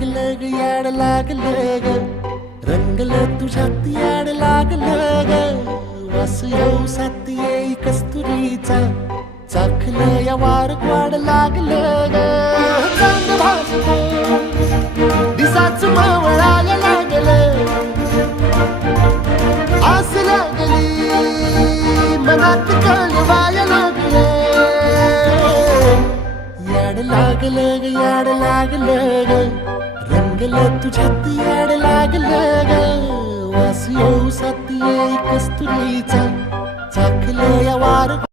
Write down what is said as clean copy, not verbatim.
लागलं ग याड लागलं ग रंगलं तुझ्यात याड लागलं ग वास येऊ साथ येई कस्तुरीचा चाखलं या वार वाड लागलं ग चांग भासतो दिसाच मावळायला लागलं आस लागली मनात कळवायला लागलं याड लागलं ग याड लागलं ग रंगलं तुझ्यात याड लागलं ग वास येऊ साथ येई कस्तुरीचा चाखलं या वार